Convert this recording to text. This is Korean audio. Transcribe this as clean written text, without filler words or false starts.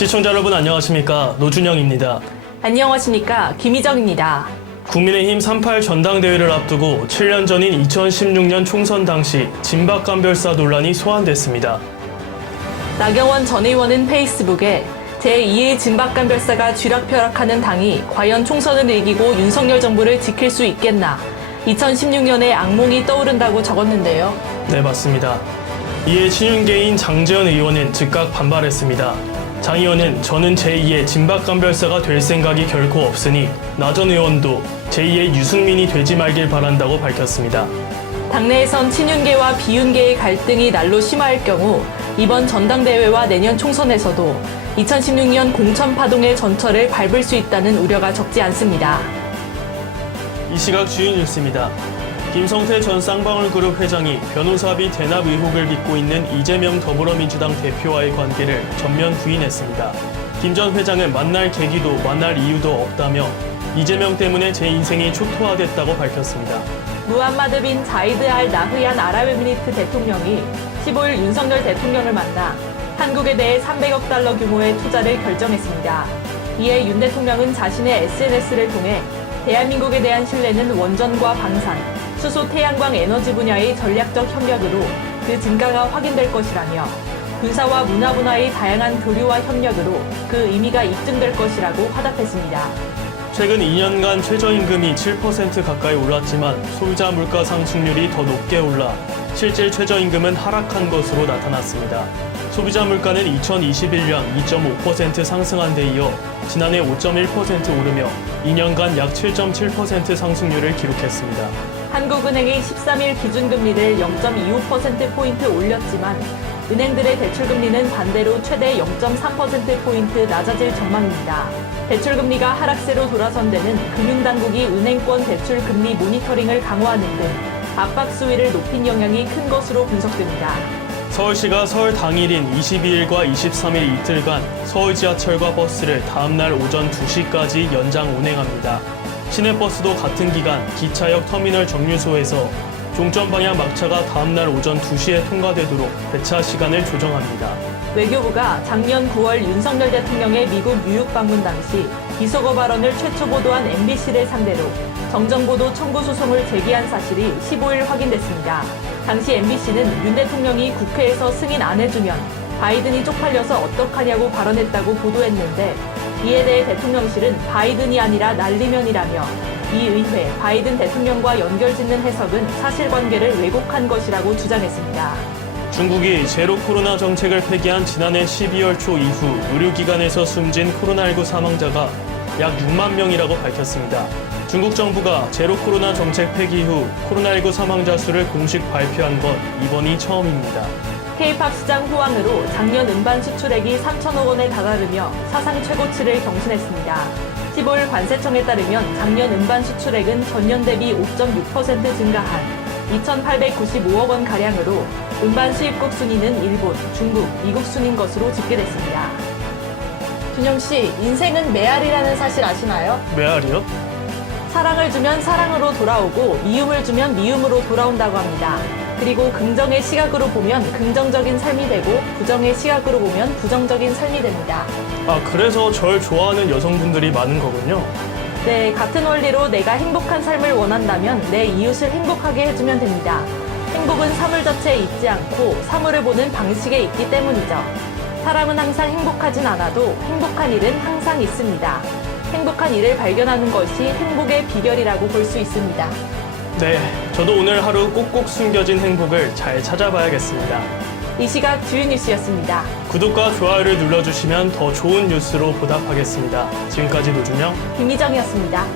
시청자 여러분 안녕하십니까? 노준영입니다. 안녕하십니까? 김희정입니다. 국민의힘 3.8 전당대회를 앞두고 7년 전인 2016년 총선 당시 진박간별사 논란이 소환됐습니다. 나경원 전 의원은 페이스북에 제2의 진박간별사가 쥐락펴락하는 당이 과연 총선을 이기고 윤석열 정부를 지킬 수 있겠나 2016년의 악몽이 떠오른다고 적었는데요. 네, 맞습니다. 이에 친윤계인 장제원 의원은 즉각 반발했습니다. 장 의원은 저는 제2의 진박간별사가 될 생각이 결코 없으니 나 전 의원도 제2의 유승민이 되지 말길 바란다고 밝혔습니다. 당내에선 친윤계와 비윤계의 갈등이 날로 심화할 경우 이번 전당대회와 내년 총선에서도 2016년 공천 파동의 전철을 밟을 수 있다는 우려가 적지 않습니다. 이 시각 주요 뉴스입니다. 김성태 전 쌍방울그룹 회장이 변호사비 대납 의혹을 빚고 있는 이재명 더불어민주당 대표와의 관계를 전면 부인했습니다. 김 전 회장은 만날 계기도 만날 이유도 없다며 이재명 때문에 제 인생이 초토화됐다고 밝혔습니다. 무함마드 빈 자이드 알 나흐얀 아랍에미리트 대통령이 15일 윤석열 대통령을 만나 한국에 대해 300억 달러 규모의 투자를 결정했습니다. 이에 윤 대통령은 자신의 SNS를 통해 대한민국에 대한 신뢰는 원전과 방산, 수소 태양광 에너지 분야의 전략적 협력으로 그 증가가 확인될 것이라며 군사와 문화 분야의 다양한 교류와 협력으로 그 의미가 입증될 것이라고 화답했습니다. 최근 2년간 최저임금이 7% 가까이 올랐지만 소비자 물가 상승률이 더 높게 올라 실질 최저임금은 하락한 것으로 나타났습니다. 소비자 물가는 2021년 2.5% 상승한 데 이어 지난해 5.1% 오르며 2년간 약 7.7% 상승률을 기록했습니다. 한국은행이 13일 기준금리를 0.25%포인트 올렸지만 은행들의 대출금리는 반대로 최대 0.3%포인트 낮아질 전망입니다. 대출금리가 하락세로 돌아선 데는 금융당국이 은행권 대출금리 모니터링을 강화하는 등 압박 수위를 높인 영향이 큰 것으로 분석됩니다. 서울시가 설 당일인 22일과 23일 이틀간 서울 지하철과 버스를 다음날 오전 2시까지 연장 운행합니다. 시내버스도 같은 기간 기차역 터미널 정류소에서 종점 방향 막차가 다음날 오전 2시에 통과되도록 배차 시간을 조정합니다. 외교부가 작년 9월 윤석열 대통령의 미국 뉴욕 방문 당시 비속어 발언을 최초 보도한 MBC를 상대로 정정보도 청구 소송을 제기한 사실이 15일 확인됐습니다. 당시 MBC는 윤 대통령이 국회에서 승인 안 해주면 바이든이 쪽팔려서 어떡하냐고 발언했다고 보도했는데 이에 대해 대통령실은 바이든이 아니라 날리면이라며 이 의회 바이든 대통령과 연결짓는 해석은 사실관계를 왜곡한 것이라고 주장했습니다. 중국이 제로 코로나 정책을 폐기한 지난해 12월 초 이후 의료기관에서 숨진 코로나19 사망자가 약 6만 명이라고 밝혔습니다. 중국 정부가 제로 코로나 정책 폐기 후 코로나19 사망자 수를 공식 발표한 건 이번이 처음입니다. K-팝 시장 호황으로 작년 음반 수출액이 3천억 원에 달하르며 사상 최고치를 경신했습니다. 15일 관세청에 따르면 작년 음반 수출액은 전년 대비 5.6% 증가한 2,895억 원가량으로 음반 수입국 순위는 일본, 중국, 미국 순인 것으로 집계됐습니다. 준영 씨, 인생은 메아리라는 사실 아시나요? 메아리요? 사랑을 주면 사랑으로 돌아오고 미움을 주면 미움으로 돌아온다고 합니다. 그리고 긍정의 시각으로 보면 긍정적인 삶이 되고 부정의 시각으로 보면 부정적인 삶이 됩니다. 아, 그래서 절 좋아하는 여성분들이 많은 거군요. 네, 같은 원리로 내가 행복한 삶을 원한다면 내 이웃을 행복하게 해주면 됩니다. 행복은 사물 자체에 있지 않고 사물을 보는 방식에 있기 때문이죠. 사람은 항상 행복하진 않아도 행복한 일은 항상 있습니다. 행복한 일을 발견하는 것이 행복의 비결이라고 볼 수 있습니다. 네, 저도 오늘 하루 꼭꼭 숨겨진 행복을 잘 찾아봐야겠습니다. 이 시각 주요 뉴스였습니다. 구독과 좋아요를 눌러주시면 더 좋은 뉴스로 보답하겠습니다. 지금까지 노준영, 김희정이었습니다.